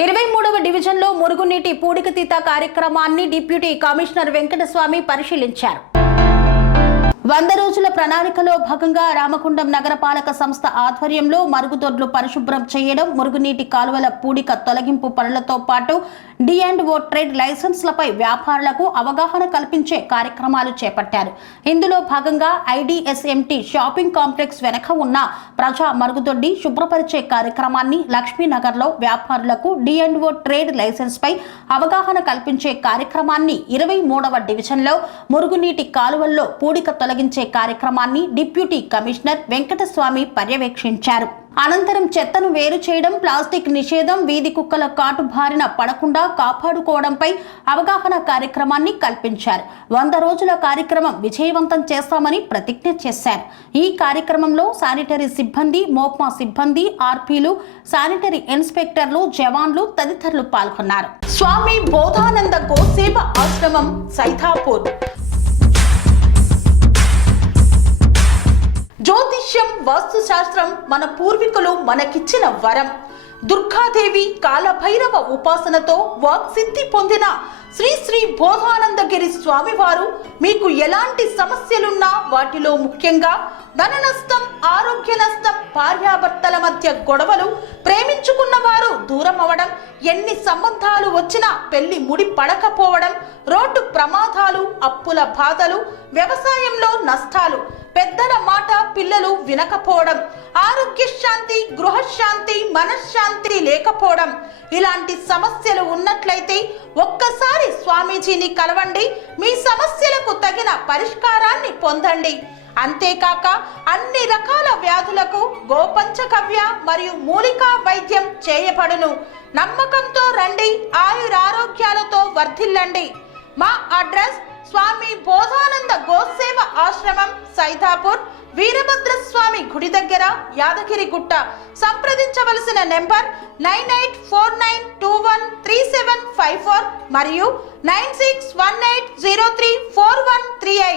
23వ డివిజన్లో మురుగునీటి పూడికతీత కార్యక్రమాన్ని డిప్యూటీ కమిషనర్ వెంకటస్వామి పరిశీలించారు. 100 రోజుల ప్రణాళికలో భాగంగా రామకుండం నగరపాలక సంస్థ ఆధ్వర్యంలో మరుగుదొడ్లు పరిశుభ్రం చేయడం, మురుగునీటి కాలువల పూడిక తొలగింపు పనులతో పాటు D&O ట్రేడ్ లైసెన్స్లపై వ్యాపారులకు అవగాహన కల్పించే కార్యక్రమాలు చేపట్టారు. ఇందులో భాగంగా IDSMT షాపింగ్ కాంప్లెక్స్ వెనక ఉన్న ప్రజా మరుగుదొడ్డి శుభ్రపరిచే కార్యక్రమాన్ని, లక్ష్మీనగర్లో వ్యాపారులకు D&O ట్రేడ్ లైసెన్స్ పై అవగాహన కల్పించే కార్యక్రమాన్ని, 23వ డివిజన్లో మురుగునీటి కాలువల్లో పూడిక తొలగించే కార్యక్రమాన్ని డిప్యూటీ కమిషనర్ వెంకటస్వామి పర్యవేక్షించారు. అనంతరం చెత్తను వేరు చేయడం, ప్లాస్టిక్ నిషేధం, వీధి కుక్కల కాటు బారిన పడకుండా కాపాడుకోవడంపై అవగాహన కార్యక్రమాన్ని కల్పించారు. 100 రోజుల కార్యక్రమం విజయవంతం చేస్తామని ప్రతిజ్ఞ చేశారు. ఈ కార్యక్రమంలో శానిటరీ సిబ్బంది, మోప్మా సిబ్బంది, ఆర్పీలు, శానిటరీ ఇన్స్పెక్టర్లు, జవాన్లు తదితరులు పాల్గొన్నారు. స్వామి బోధానంద గోసేవ ఆశ్రమం, సైథాపూర్. జ్యోతిష్యం, వాస్తుశాస్త్రం మన పూర్వీకులు మనకిచ్చిన వరం. దుర్గాదేవి, కాలభైరవ ఉపాసనతో వాక్సిద్ధి పొందిన శ్రీ శ్రీ బోధానందగిరి స్వామివారు మీకు ఎలాంటి సమస్యలున్నా, వాటిలో ముఖ్యంగా ధన నష్టం, ఆరోగ్య నష్టం, భార్యాభర్తల మధ్య గొడవలు, ప్రేమించుకున్న వారు దూరం అవడం, ఎన్ని సంబంధాలు వచ్చినా పెళ్లి ముడి పడకపోవడం, రోడ్డు ప్రమాదాలు, అప్పుల బాధలు, వ్యవసాయంలో నష్టాలు, పెద్దల మాట పిల్లలు వినకపోవడం, ఆరోగ్య శాంతి, గృహశాంతి, మనశ్శాంతి లేకపోవడం, ఇలాంటి సమస్యలు ఉన్నట్లయితే ఒక్కసారి స్వామీజీని కలవండి. మీ సమస్యలకు తగిన పరిష్కారాన్ని పొందండి. అంతేకాక అన్ని రకాల వ్యాధులకు గోపంచగవ్య మరియు మూలికా వైద్యం చేయబడును. నమ్మకంతో రండి, ఆయురారోగ్యాలతో వర్ధిల్లండి. మా అడ్రస్ స్వామి బోధానంద గోసేవ ఆశ్రమం, సైథాపూర్, వీరభద్రస్వామి గుడి దగ్గర, యాదగిరిగుట్ట. సంప్రదించవలసిన నెంబర్ 9849213754 మరియు 9618034138.